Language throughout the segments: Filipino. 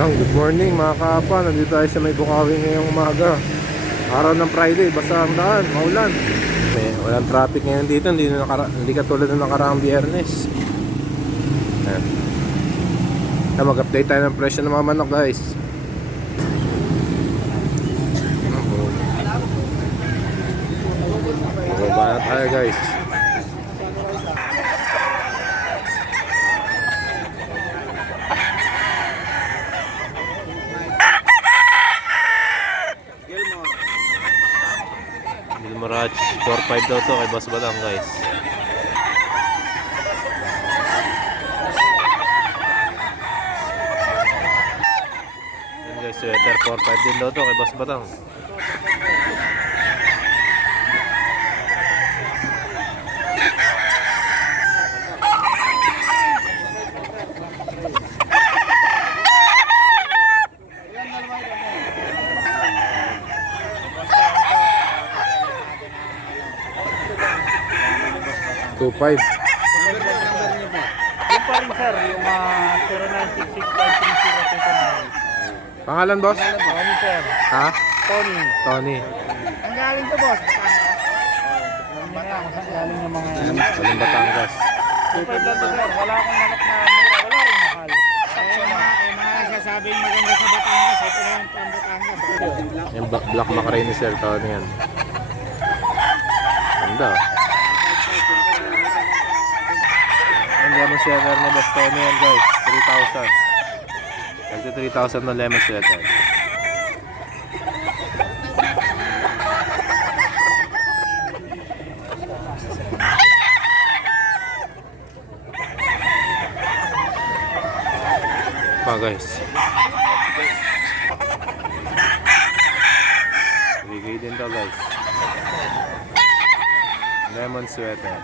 Yan, good morning mga kapa. Nandito tayo sa may Bukawi ngayong umaga. Araw ng Friday, basta ang daan, maulan. Walang traffic ngayon dito, hindi katulad ng nakaraang Biyernes. Yan. Mag-update tayo ng presyo ng mga manok, guys. Bababa na tayo, guys. Mirage 4.5 daw to kay Boss Batang, guys. Yan guys, sweater 4.5 din daw to kay Boss Batang. Two five. Number niyo po. Yung pa rin sir, yung 0966530229. Pangalan, boss? Tony sir. Ha? Tony. Tony. Ang galing to boss. Alam niyo na kung saan galing yung mga yan. Walang Batangas. 2.5 lang to sir. Wala akong manok na mura. Wala rin mahal. Yung mga nagsasabing maganda sa Batangas. Ito na yung Batangas. Yung black macaroni, sir. Tony yan. Ganda. Yung lemon sweater na Boss Tony yan, guys. 3,000. Kasi 3,000 na lemon sweater. Pa, guys. 3K din to, guys. Lemon sweater.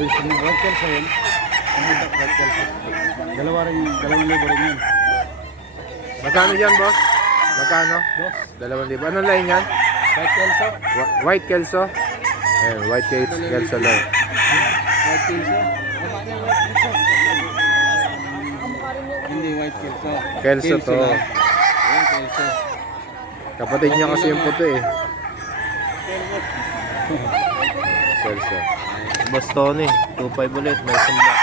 White Kelso yun. White Kelso. Dalawang libo rin yun. Magkano dyan, boss? Magkano? Dos. 2,000. Anong line yan? White Kelso? White Kelso? Ayan, white Kelso lang. White Kelso? Hindi White Kelso. Kelso to. lang. Ayan, Kelso. Kapatid niya kasi yung puti eh. Kelso. Boss Tony, 2.5 ulit. May sumba.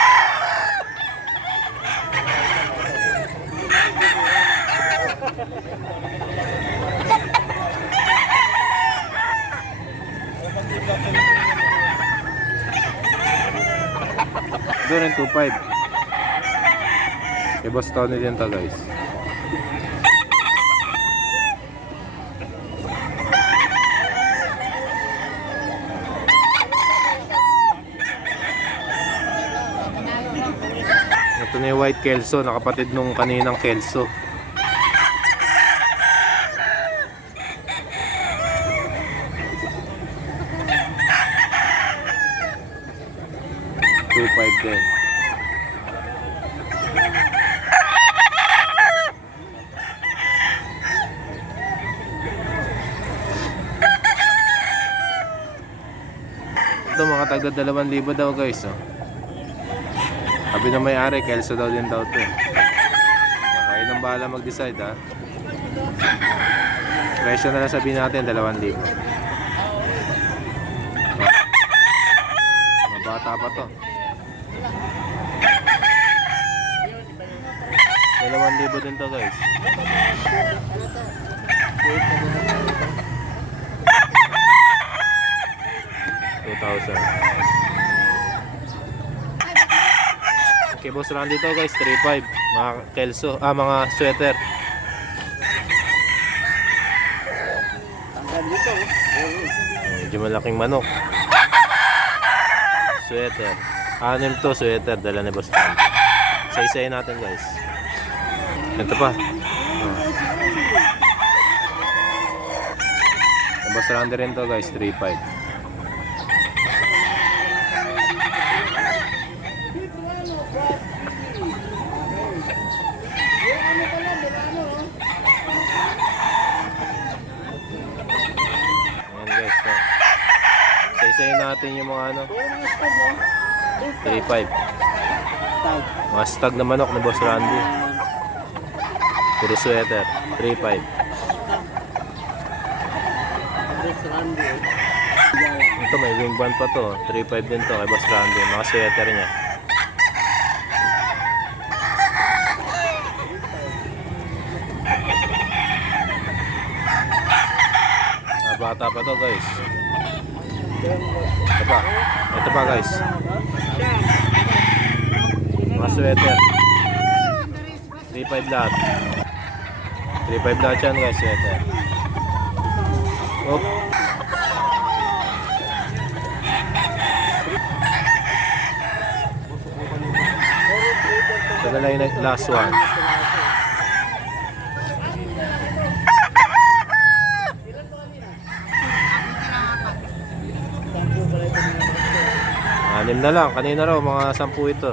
Doon yung 2.5. Kay Boss Tony din to, guys. Ito na yung white Kelso, nakapatid nung kaninang Kelso. Din. Ito mga tagda 2,000 daw, guys. Oh. Sabi na may-ari, Kelso daw din daw to. Okay nang bahala mag-decide, ha. Presyo na lang sabihin natin 2,000. Mabata pa to. 2,000 din to, guys. $2,000. Okay, boss lang dito, guys. 3.5. Mga Kelso, mga sweater. Medyo malaking manok. Sweater. 6 to, sweater. Dala ni Boss Tony. Isa-isayin natin, guys. Ito pa. Boss Randy rin to, guys. 3.5. natin yung mga ano, Puro mga stag, no? 3.5. Stag. Mga stag na manok ni Boss Randy. Puro sweater, 3.5. Ito may wing band pa to, 3.5 din to kay Boss Randy. Mga sweater niya. Bata pa to guys. Ito pa guys. Mga sweater. 3.5 lahat. 3.5 lahat yan guys, sweater. Oop. Ito na lang yung last one. Anim na lang, kanina raw mga 10 ito.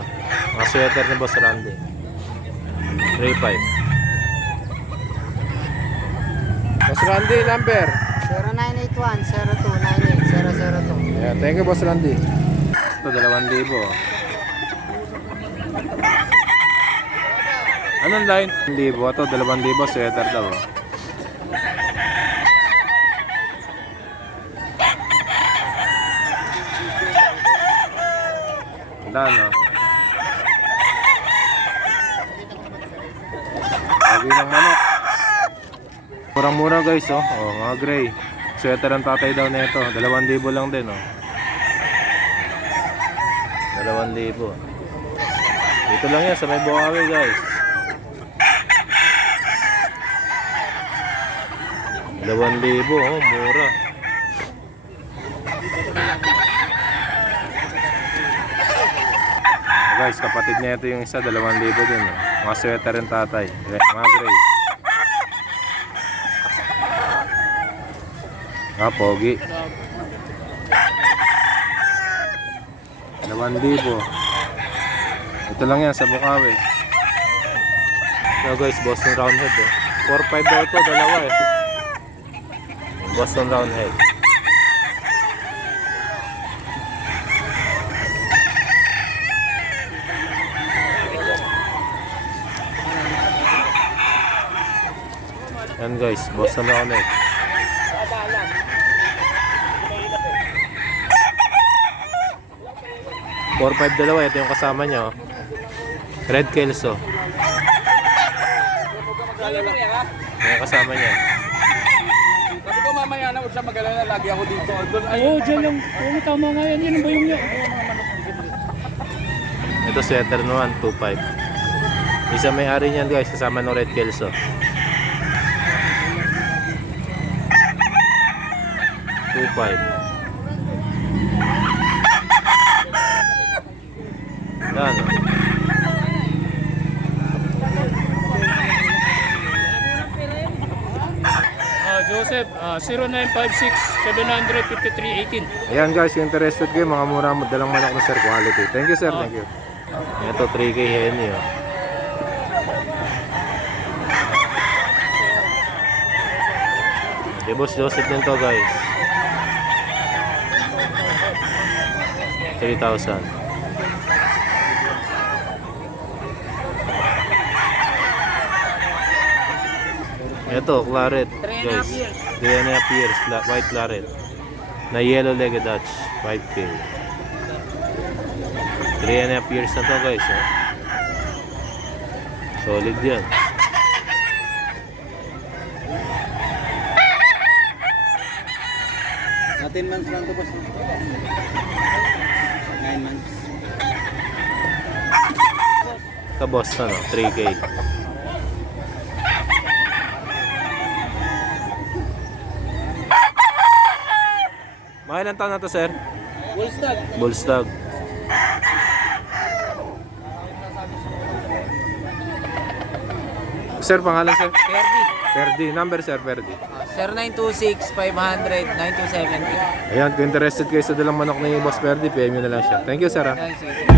Mga sweater ni Boss Randy. 3.5. Boss Randy, number. 0981-0298-002. Yeah, thank you Boss Randy. Ito, 2,000. Anong line? 1,000. Ito, 2,000 sweater daw. Wala, no? Lagi ng manok. Murang-mura guys, oh. Oh, mga gray. Sweater ang tatay daw nito. 2,000 lang din, oh. 2,000. Dito lang yan sa may Bukawi, guys. 2,000, oh, mura. Guys, kapatid na ito yung isa, 2,000 din. Oh. Mga sweater ng tatay. Mga gray. Ah, pogi. 2,000. Ito lang yan sa Bukawi. So guys, Boston Roundhead, oh. 4.5 daw ito, dalawa eh. Boston Roundhead. Yan guys, Boston Roundhead. 4.5 dalawa, ito yung kasama nyo. Red Kelso. Yung kasama niya. Sabi ko mamaya na, huwag siya mag-alala, lagi ako dito. Oo, dyan lang. Oo, tama nga yan. Yan ang bayong niya. Ito sweater naman, 2.5. Isa may-ari niyan guys, kasama ng Red Kelso. 2.5. Yan. Joseph, 0956-700-5318. Ayan guys, yung interested kayo, mga mura dalang manok na sir, quality. Thank you sir, thank you. Ito 3K henny, oh. Boss Joseph din to guys. 3,000. Ito, claret guys. 3.5 years, white claret. Na yellow legged Dutch, 5K. 3.5 years na to guys, eh. Solid yan. Na 10 months lang ito, boss. 9 months. Sa Boston, no? 3K. Mga ilang taon na to, sir? Bullstag. Bullstag. Sir, pangalan sir? Ferdi. Ferdi. Number sir, Ferdi. 0926-500-9270. Ayan, kung interested kayo sa dalang manok ni Boss Ferdi, PM nyo na lang siya. Thank you, sir. Sige.